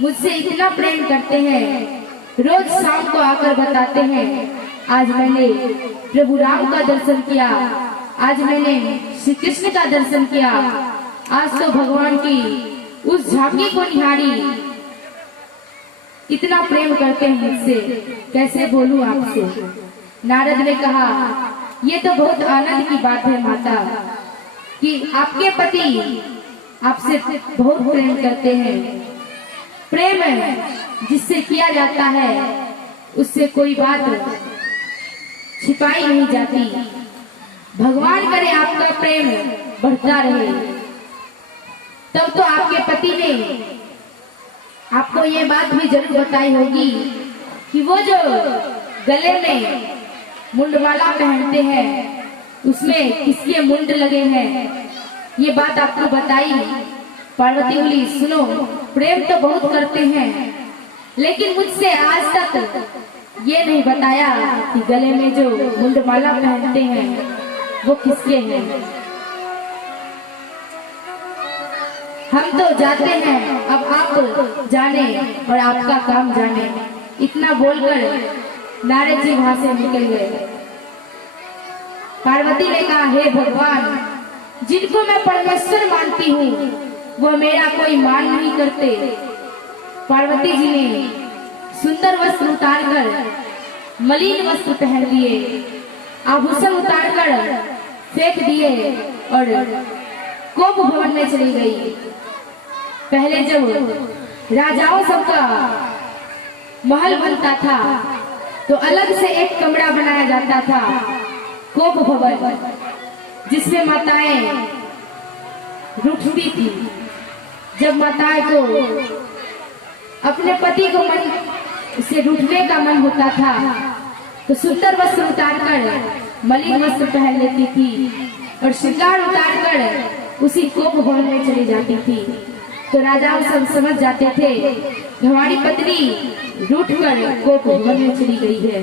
मुझसे इतना प्रेम करते हैं, रोज शाम को आकर बताते हैं आज मैंने प्रभु राम का दर्शन किया, आज मैंने श्री कृष्ण का दर्शन किया, आज तो भगवान की उस झांकी को निहारी। इतना प्रेम करते हैं मुझसे, कैसे बोलूं आपसे। नारद ने कहा ये तो बहुत आनंद की बात है माता कि आपके पति आपसे बहुत प्रेम करते हैं। प्रेम जिससे किया जाता है उससे कोई बात छिपाई नहीं जाती। भगवान करे आपका प्रेम बढ़ता रहे। तब तो आपके पति ने आपको ये बात भी जरूर बताई होगी कि वो जो गले में मुंडमाला पहनते हैं उसमें किसके मुंड लगे हैं, ये बात आपको बताई। पार्वती बोली सुनो, प्रेम तो बहुत करते हैं लेकिन मुझसे आज तक ये नहीं बताया कि गले में जो मुंडमाला पहनते हैं वो किसके हैं। हम तो जाते हैं, अब आप जाने और आपका काम जाने। इतना बोलकर नारद जी वहां से निकल गए। पार्वती ने कहा हे भगवान, जिनको मैं परमेश्वर मानती हूँ वो मेरा कोई मान नहीं करते। पार्वती जी ने सुंदर वस्त्र उतारकर मलिन वस्त्र पहन दिए, आभूषण उतारकर फेंक दिए और कोप भवन में चली गई। पहले जब राजाओं सबका महल बनता था तो अलग से एक कमरा बनाया जाता था, कोप भवन, जिसमें माताएं रुठती थी। जब माताएं को अपने पति को मन से रूठने का मन होता था तो सुंदर वस्त्र उतारकर मलिन वस्त्र पहन लेती थी और श्रृंगार उतारकर उसी कोप भवन में चली जाती थी। तो राजाओं सब समझ जाते थे कि हमारी पत्नी रूठकर कोप भवन में चली गई है।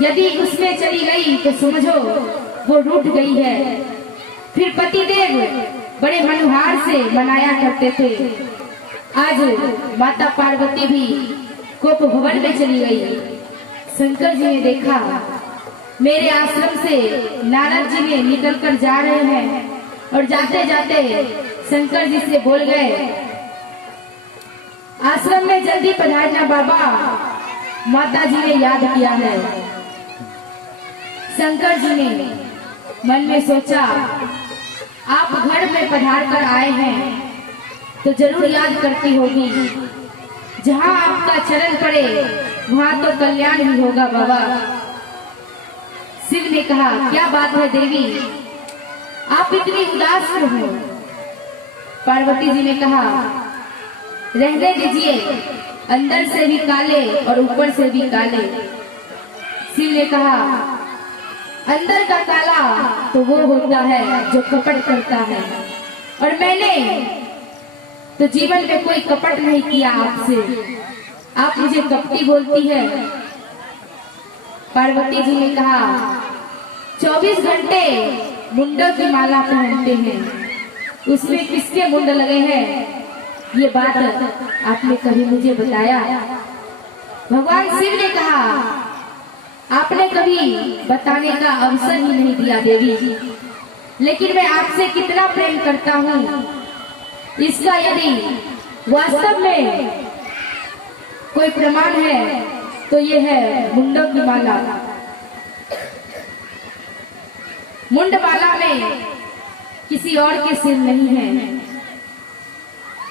यदि उसमें चली गई तो समझो वो रूठ गई है। फिर पतिदेव बड़े मनुहार से मनाया करते थे। आज माता पार्वती भी कोप भवन में चली गई। शंकर जी ने देखा मेरे आश्रम से नारद जी ने निकलकर जा रहे हैं और जाते जाते शंकर जी से बोल गए आश्रम में जल्दी पधारना बाबा, माता जी ने याद किया है। शंकर जी ने मन में सोचा आप घर में पधार कर आए हैं तो जरूर याद करती होगी, जहाँ आपका चरण पड़े वहाँ तो कल्याण ही होगा बाबा। शिव ने कहा क्या बात है देवी, आप इतनी उदास क्यों हो। पार्वती जी ने कहा रहने दीजिए, अंदर से भी काले और ऊपर से भी काले। शिव ने कहा अंदर का काला तो वो होता है जो कपट करता है, और मैंने तो जीवन में कोई कपट नहीं किया आपसे, आप मुझे कपटी बोलती है। पार्वती जी ने कहा 24 घंटे मुंडों की माला पहनते हैं, उसमें किसके मुंड लगे हैं ये बात आपने कभी मुझे बताया। भगवान शिव ने कहा आपने कभी बताने का अवसर ही नहीं दिया देवी, लेकिन मैं आपसे कितना प्रेम करता हूँ इसका यदि वास्तव में कोई प्रमाण है तो ये है मुंडों की माला। मुंड माला में किसी और के सिर नहीं है,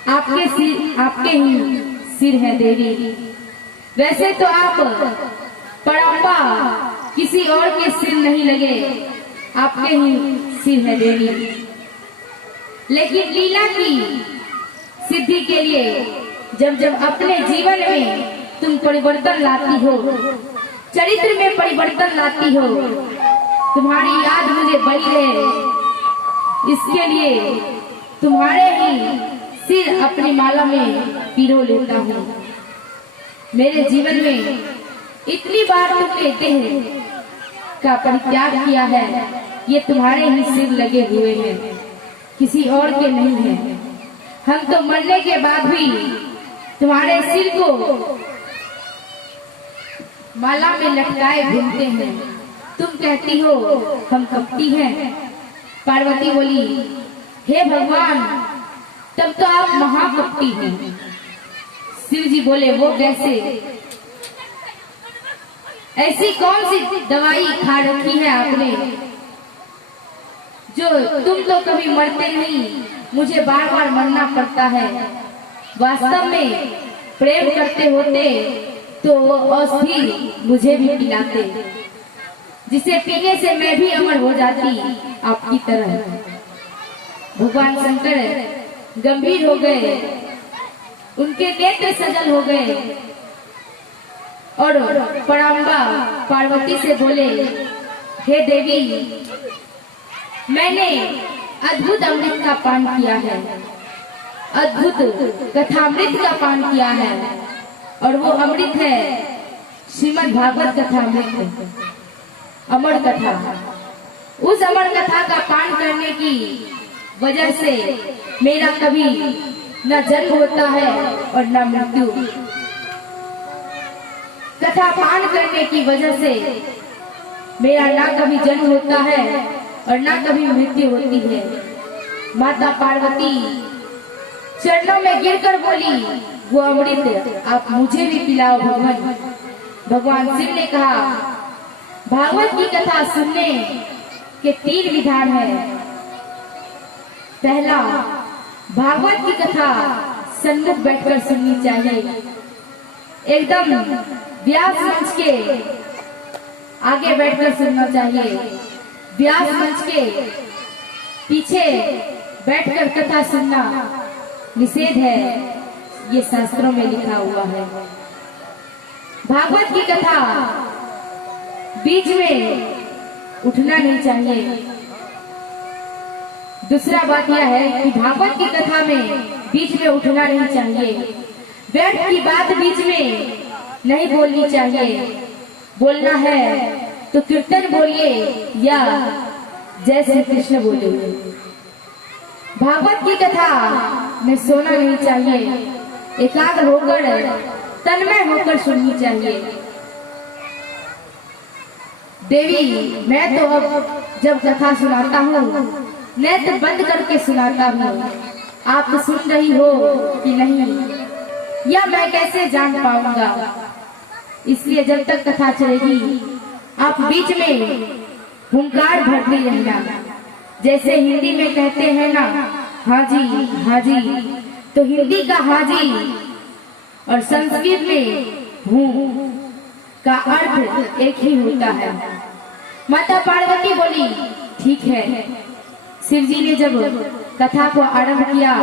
आपके ही सिर है देवी। वैसे तो आप पड़प्पा किसी और के सिर नहीं लगे, आपके ही सिर है देवी। लेकिन लीला की सिद्धि के लिए जब जब अपने जीवन में तुम परिवर्तन लाती हो, चरित्र में परिवर्तन लाती हो, तुम्हारी याद मुझे बड़ी है, इसके लिए तुम्हारे ही सिर अपनी माला में पिरो लेता हूँ। मेरे जीवन में इतनी बार तुमने देह का परित्याग किया है, ये तुम्हारे ही सिर लगे हुए हैं, किसी और के नहीं है। हम तो मरने के बाद भी तुम्हारे सिर को माला में लटकाए घूमते हैं। तुम कहती हो हम कपटी हैं। पार्वती बोली, हे भगवान, तब तो आप महाकपटी हैं। शिव जी बोले, वो कैसे? ऐसी कौन सी दवाई खा रखी है आपने जो तुम तो कभी मरते नहीं, मुझे बार बार मरना पड़ता है। वास्तव में प्रेम करते होते तो वो औषधि मुझे भी पिलाते, जिसे पीने से मैं भी अमर हो जाती आपकी तरह। भगवान शंकर गंभीर हो गए, उनके नेत्र सजल हो गए और पराम्बा पार्वती से बोले, हे देवी, मैंने अद्भुत अमृत का पान किया है, अद्भुत कथामृत का पान किया है, और वो अमृत है श्रीमद् भागवत कथामृत, अमर कथा। उस अमर कथा का पान करने की वजह से मेरा कभी न जन्म होता है और न मृत्यु। कथा पान करने की वजह से मेरा ना कभी जन्म होता है और ना कभी मृत्यु होती है। माता पार्वती चरणों में गिरकर बोली, वो अमृत आप मुझे भी पिलाओ भगवान। भगवान शिव ने कहा, भागवत की कथा सुनने के 3 विधान है। पहला, भागवत की कथा सन्मुख बैठकर सुननी चाहिए, एकदम व्यास मंच के आगे बैठकर सुनना चाहिए। व्यास मंच के पीछे बैठकर कथा सुनना निषेध है, ये शास्त्रों में लिखा हुआ है। भागवत की कथा बीच में उठना नहीं चाहिए। दूसरा बात यह है कि भागवत की कथा में बीच में उठना नहीं चाहिए। व्यर्थ की बात बीच में नहीं बोलनी चाहिए। बोलना है तो कीर्तन बोलिए या जय श्री कृष्ण बोलिए। भागवत की कथा में सोना नहीं चाहिए, एकाग्र होकर तन्मय होकर सुननी चाहिए। देवी, मैं तो अब जब कथा सुनाता हूँ नेत्र बंद करके सुनाता हूँ, आप तो सुन रही हो कि नहीं, या मैं कैसे जान पाऊंगा। इसलिए जब तक कथा चलेगी आप बीच में हुंकार भरते रहना। जैसे हिंदी में कहते हैं ना, हाँ जी हाँ जी, तो हिंदी का हाँ जी और संस्कृत में हूँ का अर्थ एक ही होता है। माता पार्वती बोली, ठीक है। शिव जी ने जब कथा को आरंभ किया